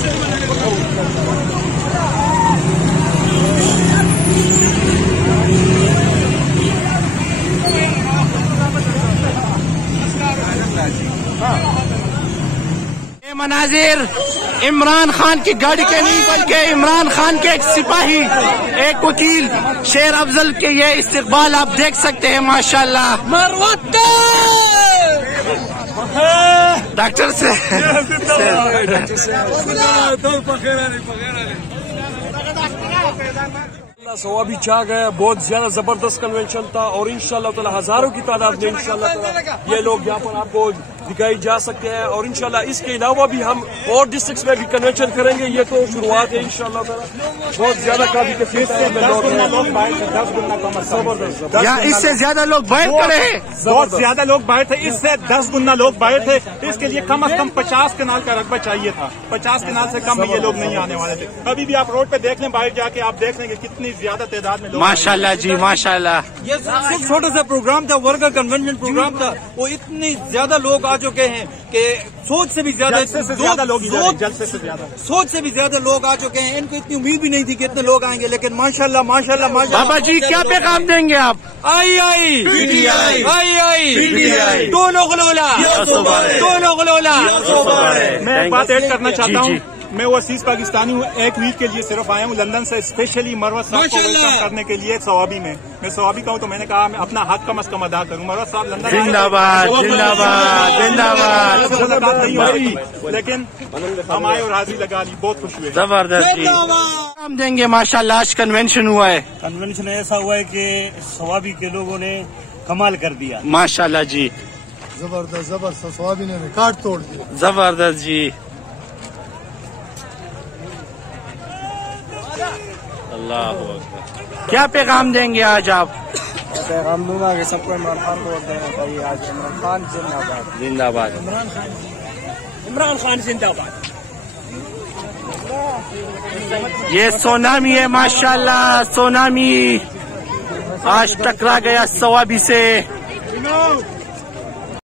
یہ مناظر عمران خان کی گاڑی کے نہیں بلکہ عمران خان کے ایک سپاہی ایک وکیل شیر افضل کے یہ استقبال آپ دیکھ سکتے ہیں ماشاءاللہ. ڈاکٹر سے ثوابی چھا گیا. بہت زیادہ زبردست کنونشن تھا اور انشاءاللہ تعالی ہزاروں کی تعداد میں انشاءاللہ تعالی یہ لوگ یہاں پر آپ کو دکھائی جا سکتے ہیں. اور انشاءاللہ اس کے علاوہ بھی ہم اور ڈسٹرکٹس میں بھی کنونشن کریں گے. یہ تو شروعات ہے انشاءاللہ تعالی. بہت زیادہ کافی کثیر یا اس سے زیادہ لوگ باہر کرے ہیں. بہت زیادہ لوگ باہر تھے. اس سے 10 گنا لوگ باہر تھے. اس کے لیے کم از کم 50 کنال کا رقبہ چاہیے تھا. 50 کنال سے کم یہ لوگ نہیں آنے والے تھے. ابھی بھی آپ روڈ پہ دیکھ لیں, باہر جا کے آپ دیکھ لیں کہ کتنی زیادہ تعداد میں لوگ. ماشاءاللہ جی ماشاءاللہ. یہ صرف چھوٹا سا پروگرام تھا, ورکر کنونشن پروگرام تھا. وہ اتنی زیادہ لوگ آ چکے ہیں کہ سوچ سے بھی زیادہ لوگ سوچ سے بھی زیادہ لوگ آ چکے ہیں. ان کو اتنی امید بھی نہیں تھی کہ اتنے لوگ آئیں گے, لیکن ماشاءاللہ ماشاءاللہ ماشاءاللہ. بابا جی کیا پیغام دیں گے آپ؟ آئی دونوں غلولا. میں ایک بات ایڈ کرنا چاہتا ہوں. میں وہ عزیز پاکستانی ہوں, ایک ویک کے لیے صرف آیا ہوں لندن سے اسپیشلی مروت صاحب کو ویلکم کرنے کے لیے ثوابی میں. میں ثوابی کا ہوں تو میں نے کہا میں اپنا حق کم از کم ادا کروں. مروت صاحب لندن زندہ باد زندہ باد زندہ باد. ملاقات نہیں ہوئی لیکن ہم آئے اور حاضری لگا لی. بہت خوش ہوئے. زبردست جی. ہم دیں گے ماشاءاللہ. آج کنونشن ہوا ہے. کنونشن ایسا ہوا ہے کہ ثوابی کے لوگوں نے کمال کر دیا ماشاءاللہ جی. زبردست زبردست. ثوابی نے ریکارڈ توڑ دیا. زبردست جی. اللہ اکبر. کیا پیغام دیں گے آج آپ؟ پیغام دوں گا کہ سب کو عمران خان کو ووٹ دینا چاہیے. آج عمران خان زندہ باد. زندہ باد. عمران خان زندہ باد. یہ سونامی ہے ماشاءاللہ. سونامی آج ٹکرا گیا ثوابی سے.